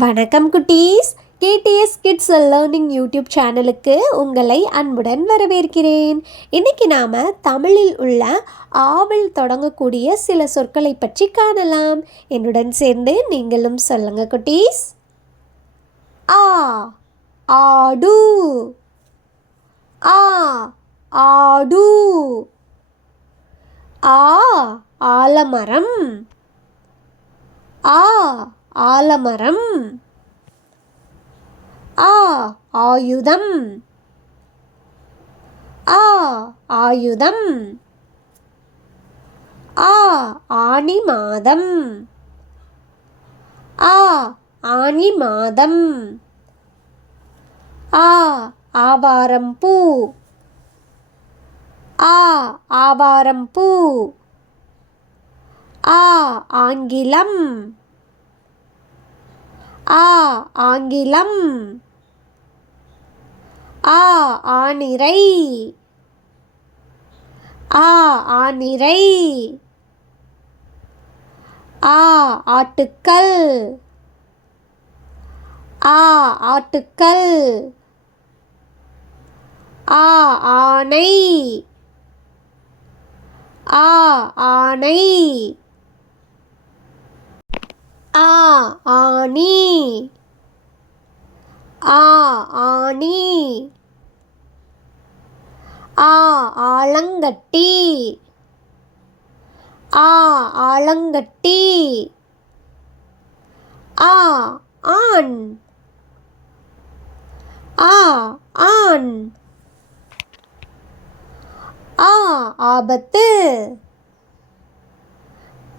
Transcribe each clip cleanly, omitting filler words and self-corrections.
வணக்கம் குட்டீஸ். KDS kids learning YouTube சேனலுக்கு உங்களை அன்புடன் வரவேற்கிறேன். இன்னைக்கு நாம் தமிழில் உள்ள ஆவில் தொடங்கக்கூடிய சில சொற்களை பற்றி காணலாம். என்னுடன் சேர்ந்து நீங்களும் சொல்லுங்க குட்டீஸ். ஆ ஆடு, ஆ ஆடு. ஆ ஆலமரம், ஆ ஆலமரம். ஆ ஆயுதம், ஆ ஆயுதம். ஆ ஆனி மாதம், ஆ ஆனி மாதம். ஆ ஆவாரம் பூ, ஆ ஆவாரம் பூ. ஆ ஆங்கிலம், ஆ ஆங்கிலம். ஆ ஆனிரை, ஆ ஆனிரை. ஆ ஆட்டுக்கல், ஆ ஆட்டுக்கல். ஆ ஆனை, ஆ ஆனை. ஆ ஆனி, ஆ ஆனி. ஆ ஆலங்கட்டி, ஆ ஆலங்கட்டி. ஆ ஆண், ஆ ஆண். ஆ ஆபத்து,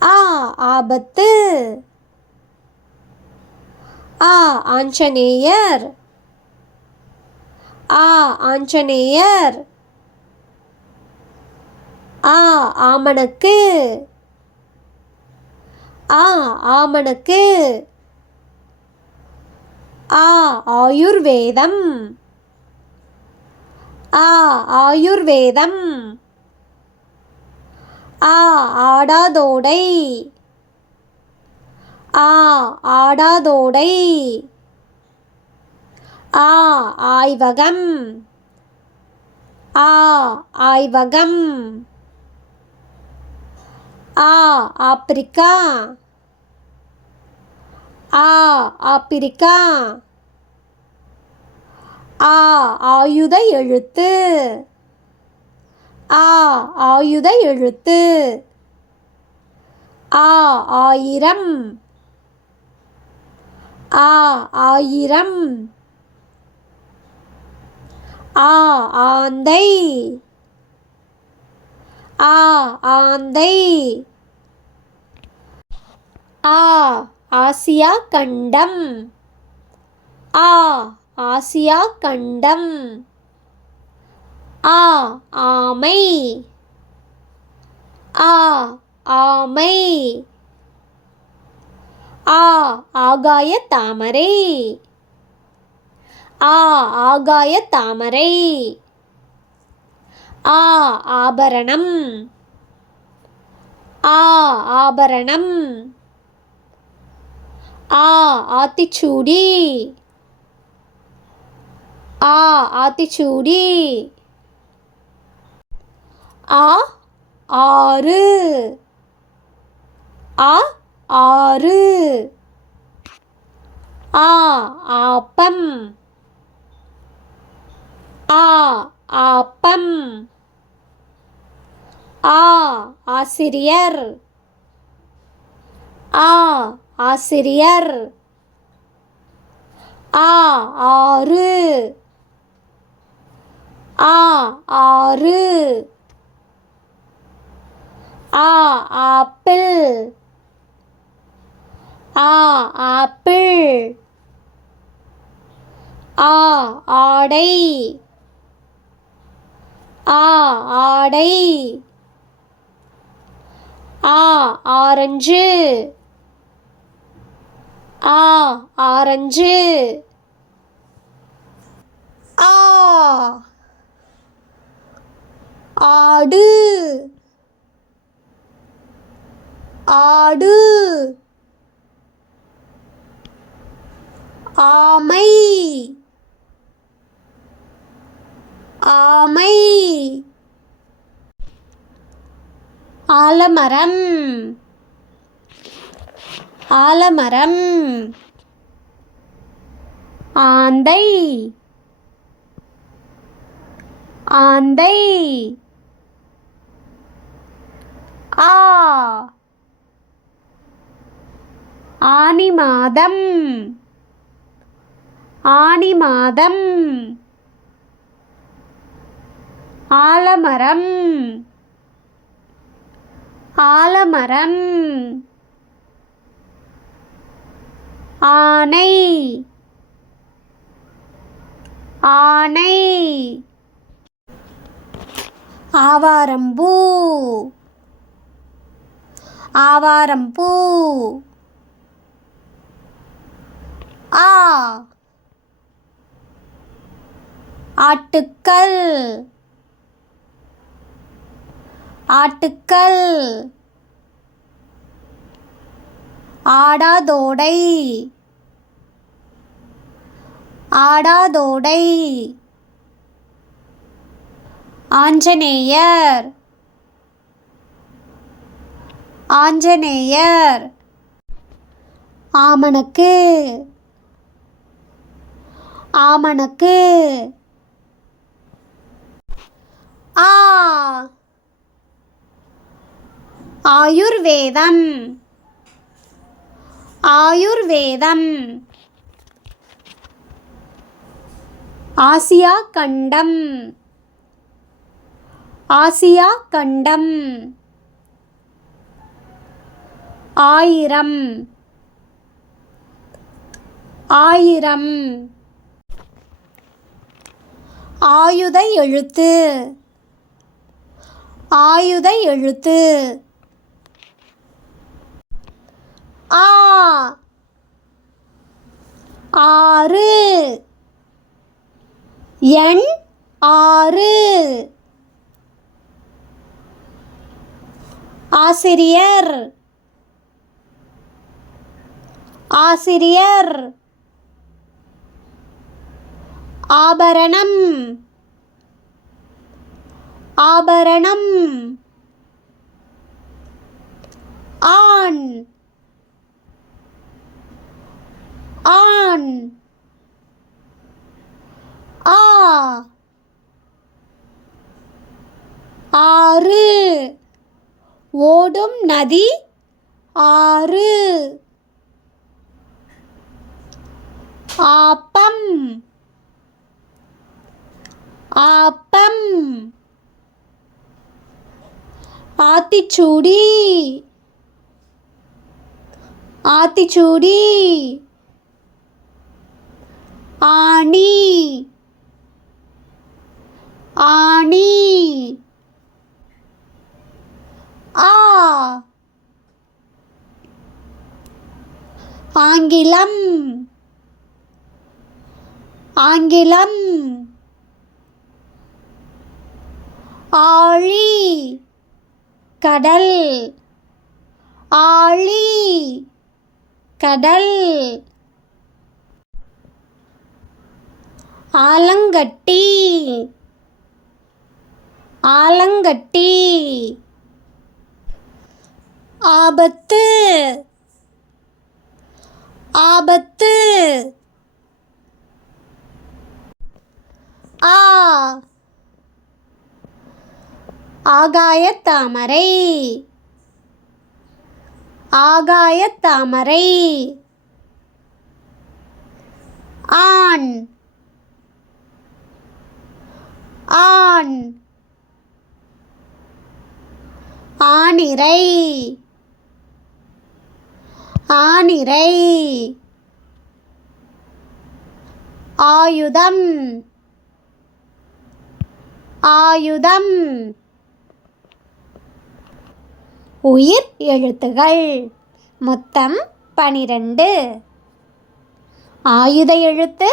ஆ ஆபத்து. ஆ ஆஞ்சநேயர், ஆ ஆஞ்சநேயர். ஆ ஆமணக்கு, ஆ ஆமணக்கு. ஆ ஆயுர்வேதம், ஆ ஆயுர்வேதம். ஆ ஆடாதோடை, ஆ ஆடாதோடை. ஆ ஆய்வகம், ஆ ஆய்வகம். ஆ ஆப்பிரிக்கா, ஆ ஆப்பிரிக்கா. ஆ ஆயுத எழுத்து, ஆ ஆயுத எழுத்து. ஆ ஆயிரம், ஆ ஆயிரம். ஆ ஆந்தை, ஆ ஆந்தை. ஆ ஆசியா கண்டம், ஆ ஆசியா கண்டம். ஆ ஆமை, ஆ ஆமை. ஆ ஆகாய தாமரை, ஆ ஆகாய தாமரை. ஆ ஆபரணம், ஆ ஆபரணம். ஆ ஆத்திச்சூடி, ஆ ஆத்திச்சூடி. ஆ ஆறு, ஆ ஆறு. ஆ ஆப்பம், ஆ ஆப்பம். ஆ ஆசிரியர், ஆ ஆசிரியர். ஆ ஆறு, ஆ ஆறு. ஆ ஆப்பிள், ஆ ஆப்பிள். ஆ ஆடை, ஆ ஆடை. ஆ ஆரஞ்சு, ஆ ஆரஞ்சு. ஆ ஆடு, ஆடு. ஆமை ஆமை ஆலமரம் ஆலமரம் ஆந்தை ஆந்தை ஆ ஆனி மாதம் ஆனி மாதம் ஆலமரம் ஆலமரம் ஆனை ஆனை ஆவாரம்பூ ஆவாரம்பூ ஆ ஆட்டுக்கல் ஆட்டுக்கல் ஆடாதோடை ஆடாதோடை ஆஞ்சநேயர் ஆஞ்சநேயர் ஆமணக்கு ஆமணக்கு ஆ ஆயுர்வேதம் ஆயுர்வேதம் ஆசியா கண்டம் ஆசியா கண்டம் ஆயிரம் ஆயிரம் ஆயுத எழுத்து ஆயுத எழுத்து ஆ ஆறு எண் ஆறு ஆசிரியர் ஆசிரியர் ஆபரணம் ஆபரணம் ஆண் ஆண் ஆ ஆறு ஓடும் நதி ஆறு ஆப்பம் ஆப்பம் ஆத்திச்சூடி ஆத்திச்சூடி ஆணி ஆணி ஆ ஆங்கிலம் ஆங்கிலம் ஆழி கடல் ஆழி கடல் ஆலங்கட்டி ஆலங்கட்டி ஆபத்து ஆபத்து ஆ ஆகாயத்தாமரை ஆகாயத்தாமரை ஆண் ஆண் ஆனிரை ஆனிரை ஆயுதம் ஆயுதம் உயிர் எழுத்துகள் மொத்தம் 12. ஆயுத எழுத்து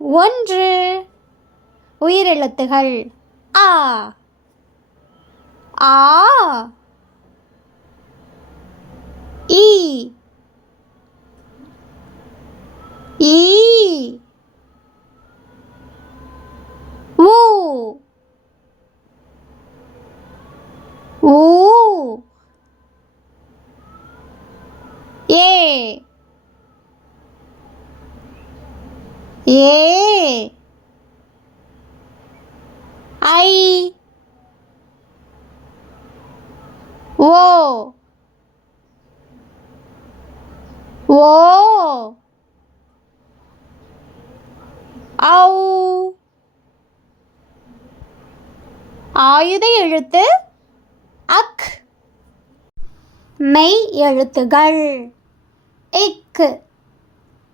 1. உயிரெழுத்துகள் ஆ ஆ இ ஈ ஏ ஐ ஓ ஓ ஔ ஆயுத எழுத்து அக். மெய் எழுத்துகள் இக்கு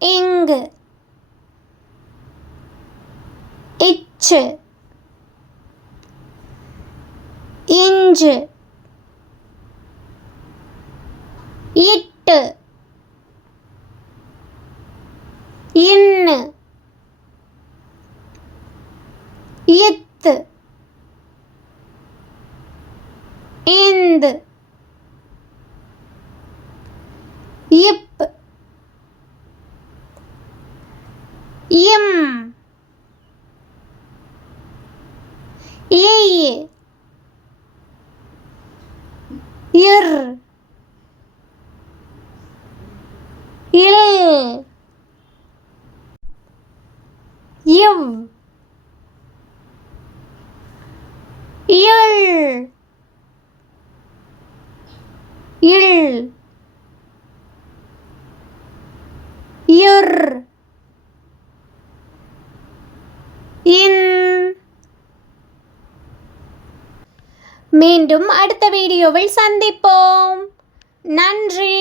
இங்கு இச்சு இஞ்சு இட்டு இன்னு இத்து இந்து இப் இம் இய் இர் இல் இவ் இள் இல் இர் இன். மீண்டும் அடுத்த வீடியோவில் சந்திப்போம். நன்றி.